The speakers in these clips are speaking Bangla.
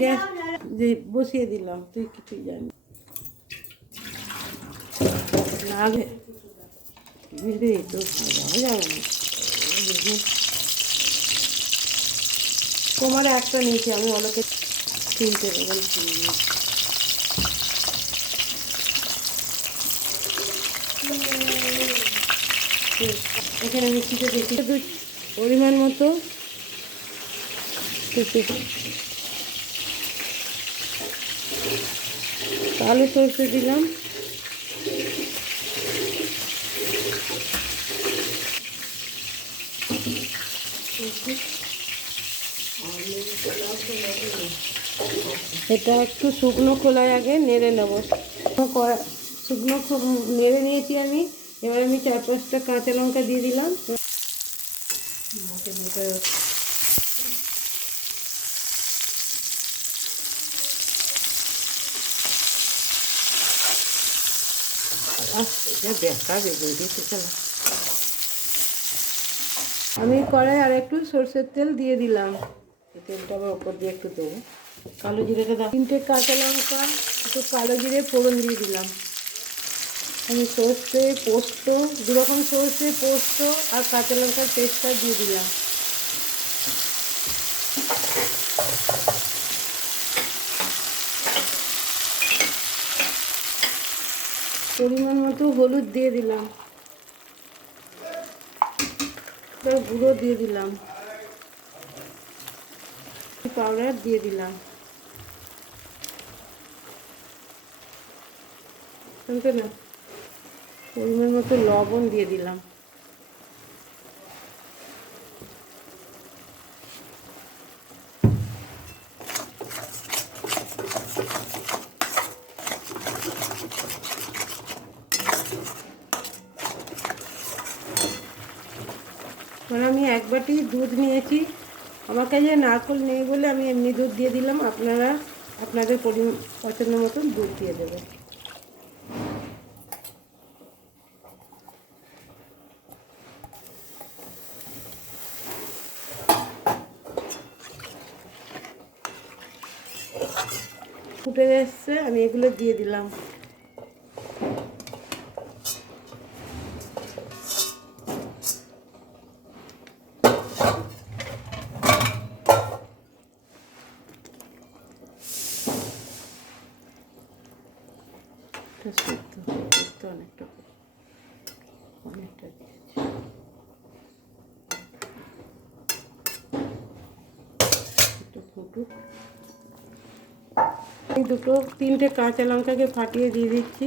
গ্যাস যে বসিয়ে দিলাম, তুই কিছুই জানি না আগে বুঝলি তো ভালো যাবে না। তোমার একটা নিয়েছি আমি, অনেকে কিনতে দেবেন এখানে মিষ্টিতে দেখি পরিমাণ মতো কালো সরষে দিলাম, এটা একটু শুকনো খোলায় আগে নেড়ে নেব। শুকনো নেড়ে নিয়েছি আমি। এবার আমি 4-5টা কাঁচা লঙ্কা দিয়ে দিলাম। আমি কড়াই আর একটু সরষের তেল দিয়ে দিলাম। তেলটা আবার ওপর দিয়ে একটু দেবো। কালো জিরেটা দাও, 3টে কাঁচা লঙ্কা, একটু কালো জিরে ফোড়ন দিয়ে দিলাম। আমি সর্ষে পোস্ত, 2 রকম সর্ষে পোস্ত আর কাঁচা লঙ্কার পেস্টটা দিয়ে দিলাম। পরিমাণ মতো হলুদ দিয়ে দিলাম, গুঁড়ো দিয়ে দিলাম, পাউডার দিয়ে দিলাম, শুনতে না, পরিমাণ মতো লবণ দিয়ে দিলাম। আমি 1 বাটি দুধ নিয়েছি। আমার কাছে নারকেল নেই বলে আমি এমনি দুধ দিয়ে দিলাম। আপনারা আপনাদের পছন্দ মতন দুধ দিয়ে দেবেন। ফুটে এসছে, আমি এগুলো দিয়ে দিলাম। অনেকটা ফুটুক। 3টে কাঁচা লঙ্কাকে ফাটিয়ে দিয়ে দিচ্ছি।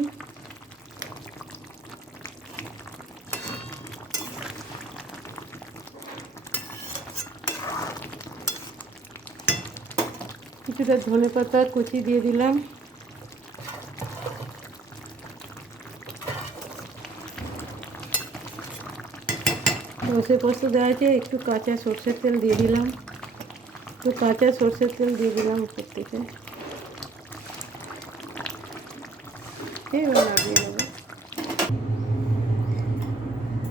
কিছুটা ধনেপাতা কুচি দিয়ে দিলাম। সর্ষে পোস্ত দেওয়া আছে, একটু কাঁচা সর্ষের তেল দিয়ে দিলাম। একটু কাঁচা সর্ষের তেল দিয়ে দিলাম উপর থেকে। এবার নামিয়ে নেব।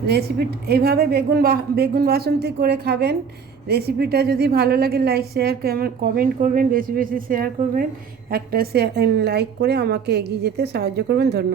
রেসিপি এইভাবে বেগুন বাসন্তী করে খাবেন। রেসিপিটা যদি ভালো লাগে লাইক শেয়ার কমেন্ট করবেন, বেশি বেশি শেয়ার করবেন। একটা লাইক করে আমাকে এগিয়ে যেতে সাহায্য করবেন। ধন্যবাদ।